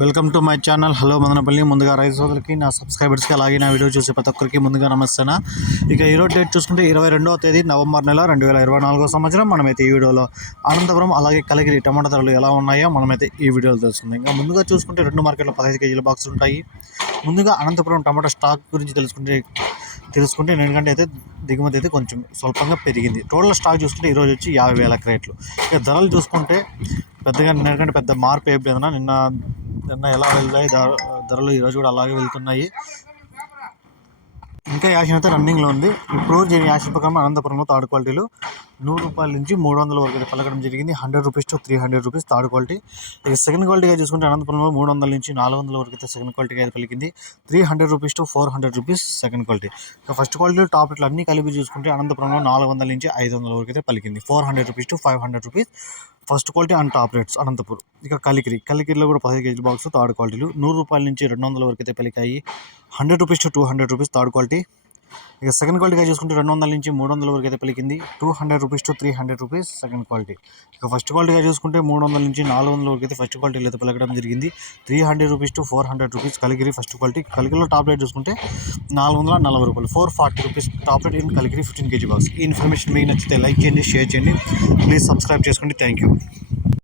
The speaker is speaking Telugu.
Welcome to my channel. Hello Madanapalle. ముందుగా రైతు సోదరులకి నా సబ్స్క్రైబర్స్కి అలాగే నా వీడియో చూసే ప్రతి ఒక్కరికి ముందుగా నమస్తేనా. ఇక ఈరోజు డేట్ చూసుకుంటే ఇరవై రెండవ తేదీ నవంబర్ నెల రెండు వేల ఇరవై నాలుగో సంవత్సరం. మనమైతే ఈ వీడియోలో అనంతపురం అలాగే కలిగిరి టమాటా ధరలు ఎలా ఉన్నాయో మనమైతే ఈ వీడియోలో తెలుస్తుంది ఇంకా ముందుగా చూసుకుంటే రెండు మార్కెట్లో పదహైదు కేజీల బాక్సులు ఉంటాయి. ముందుగా అనంతపురం టమాటా స్టాక్ గురించి తెలుసుకుంటే తెలుసుకుంటే ఎందుకంటే అయితే దిగుమతి అయితే కొంచెం స్వల్పంగా పెరిగింది. టోటల్ స్టాక్ చూసుకుంటే ఈరోజు వచ్చి యాభై వేల క్రేట్లు. ఇక ధరలు చూసుకుంటే పెద్దగా నిన్నకంటే పెద్ద మార్పు ఏం లేదన్నా. నిన్న నిన్న ఎలా వెళ్ళాయి ధరలు ఈరోజు కూడా అలాగే వెళ్తున్నాయి. ఇంకా యాషన్ అయితే రన్నింగ్లో ఉంది. ఇప్పుడు దీని యాషన్ ప్రకారం అనంతపురంలో థర్డ్ క్వాలిటీలు. నూరు రూపాయల నుంచి మూడు వందల వరకు అయితే పలకడం జరిగింది. Hundred rupees to three hundred rupees third quality. ఇక సెకండ్ క్వాలిటీగా చూసుకుంటే అనంతపురంలో మూడు వందల నుంచి నాలుగు వందల వరకు అయితే సెకండ్ క్వాలిటీగా అయితే పలికింది. Three hundred rupees to four hundred rupees second quality. ఇక ఫస్ట్ క్వాలిటీ టాప్ రేట్లు అన్ని కలిపి చూసుకుంటే అనంతపురంలో నాలుగు వందల నుంచి ఐదు వందల వరకు అయితే పలికింది. Four hundred rupees to five hundred rupees first quality and top rates Anantapur. ఇక కలికిరి. కలికిరిలో కూడా పదిహేను కేజీ బాక్స్ థర్డ్ క్వాలిటీలు. నూరు రూపాయల నుంచి రెండు వందల వరకు అయితే పలికాయి. Hundred rupees to two hundred rupees third quality. ఇక సెకండ్ క్వాలిటీగా చూసుకుంటే రెండు వందల నుంచి మూడు వందల వరకు అయితే పలికింది. Two hundred rupees to three hundred rupees second quality ఇక ఫస్ట్ క్వాలిటీగా చూసుకుంటే మూడు వందల నుంచి నాలుగు వందల వరకు అయితే ఫస్ట్ క్వాలిటీలో అయితే పలకడం జరిగింది. Three hundred rupees to four hundred rupees Kaligiri first quality కలిగిరిలో top rate చూసుకుంటే నాలుగు వందల నలభై రూపాయలు. Four forty rupees top rate in Kaligiri fifteen KG box ఈ ఇన్ఫర్మేషన్ మీకు నచ్చితే లైక్ చేయండి షేర్ చేయండి. ప్లీజ్ సబ్స్క్రైబ్ చేసుకోండి. Thank you